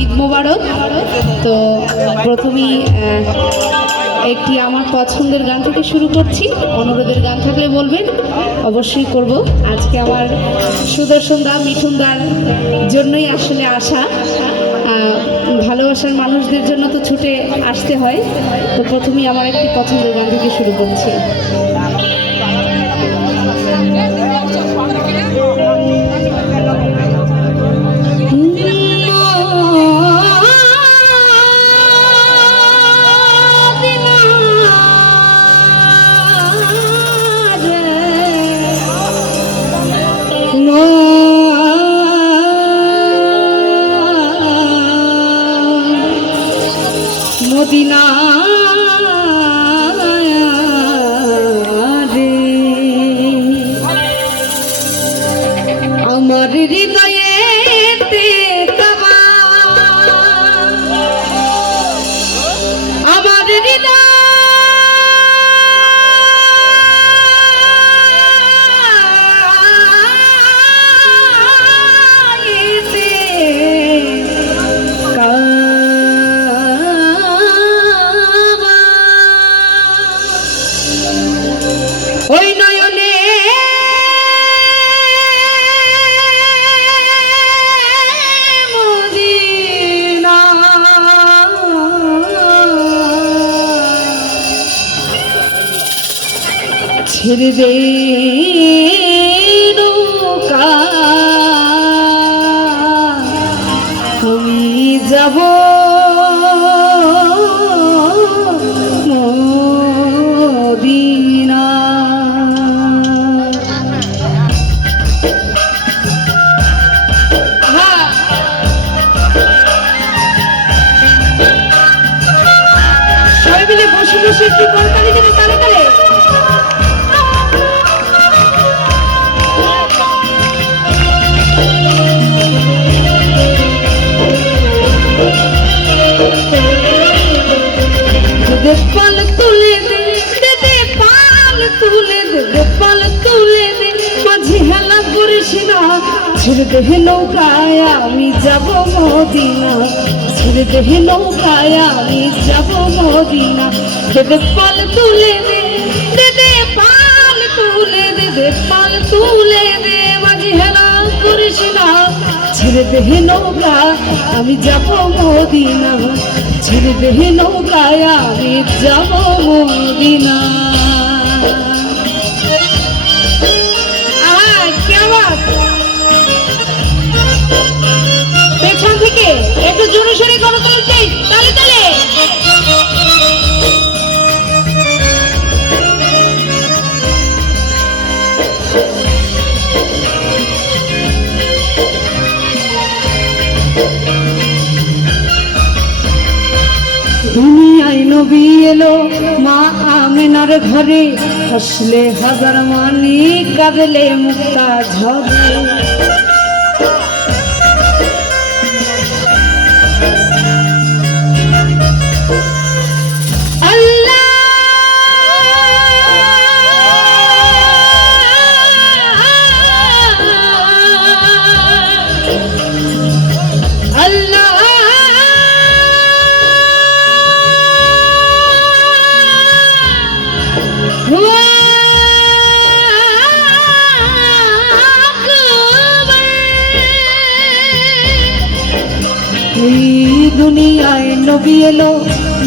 ঈদ মোবারক। তো প্রথমেই একটি আমার পছন্দের গান থেকে শুরু করছি। অনুরোধের গান থাকলে বলবেন, অবশ্যই করব। আজকে আমার সুদর্শন দা, মিঠুন দার জন্যই আসলে আসা ভালোবাসার মানুষদের জন্য তো ছুটে আসতে হয়। তো প্রথমেই আমার একটি পছন্দের গান থেকে শুরু করছি। মদিনা দে নৌকা। আমি যাব বসে বসে একটু করতালি তালে। দে পাল তুলে দে দে পাল তুলে দে দে পাল তুলে দে। মাঝি হেলা করিস না, ছেড়ে দে নৌকায়, আমি যাব মদিনা। ছেড়ে দে নৌকায়, আমি যাব মদিনা। দে দে পাল তুলে দে দে দে পাল তুলে দে দে পাল তুলে দে। মাঝি হেলা করিস না, ছেড়ে দে নৌকা আমি যাব মদিনা। ছেড়ে দে নৌকায় আমি যাব মদিনা নবী এলো মা আমিনার ঘরে। হাসলে হাজার মানি কাঁদলে মুক্তা ঝরে। নবী এলো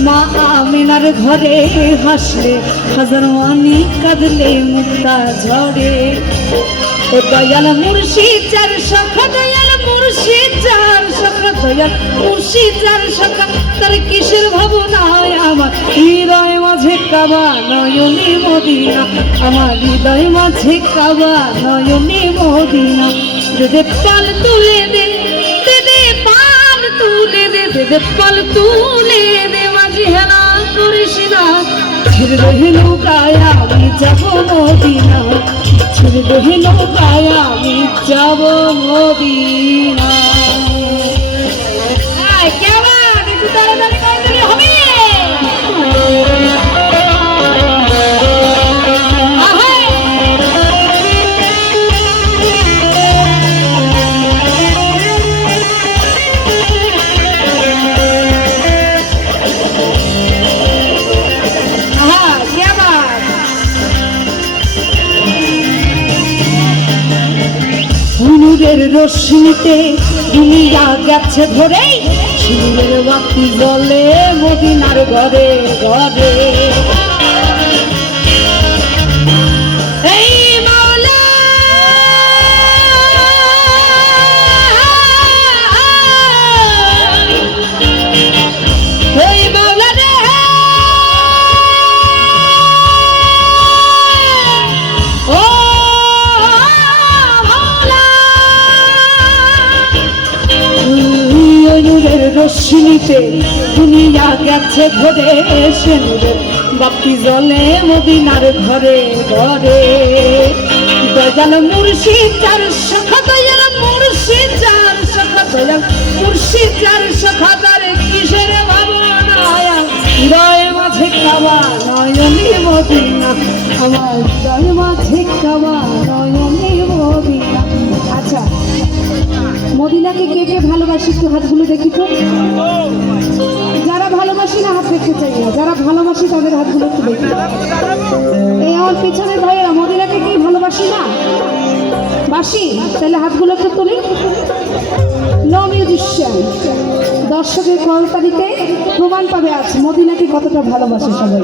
মা আমিনার ঘরে হাসলে হাজার মানি কাঁদলে মুক্তা ঝরে ও দয়াল মুর্শিদ চার সখা দয়াল মুর্শিদ চার সখা দয়াল মুর্শিদ চার সখা তার কিসের ভাবনায় আমার হৃদয় মাঝে কাবা, নয়নে মদিনা। আমার হৃদয় মাঝে কাবা, নয়নে মদিনা। দে দে পাল তুলে দে পাল তুলে দে মাঝে হেলা করিস না ছেড়ে দে নৌকায় আমি যাব মদিনা ছেড়ে দে নৌকায় আমি যাব মদিনা কেমন? রশ্মিতে দুনিয়া গেছে ধরে শিবের বাতি বলে মদিনার ঘরে ঘরে। রশ্মিতে দুনিয়া গেছে ভরে সে নূরের বাতি জলে মদিনার ঘরে ঘরে। দয়াল মুর্শিদ, চার সখা দয়াল চার সখা দয়াল চার সখা কিসের ভাবনায়া? মাঝে কাবা নয়নে মদিনা, আমার হৃদয় মাঝে কাবা মদিনাকে কে কে ভালোবাসি একটু হাতগুলো দেখি তো। যারা ভালোবাসি না, হাত দেখতে চাই না। যারা ভালোবাসি তাদের হাতগুলো একটু দেখি। এই আমার পিছনের ভাইয়েরা, মদিনাকে কি ভালোবাসি না? বাসি, তাহলে হাতগুলো একটু তুলি। নো মিউজিশিয়ান দর্শকের কলতারিতে প্রমাণ পাবে আজ মদিনাকে কতটা ভালোবাসে সবাই।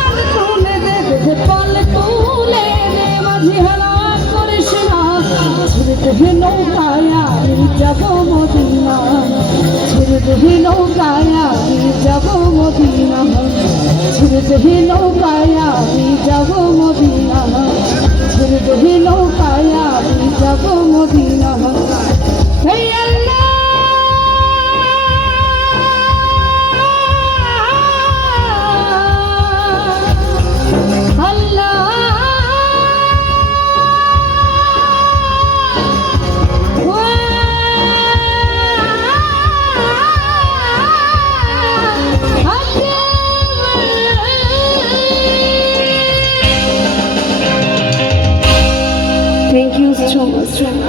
দে পাল তুলে দে মাঝি হেলা করিস না। ছেড়ে দে নৌকায় আমি যাব মদিনা। ছেড়ে দে নৌকায় আমি যাব ছেড়ে দে নৌকায় আমি যাব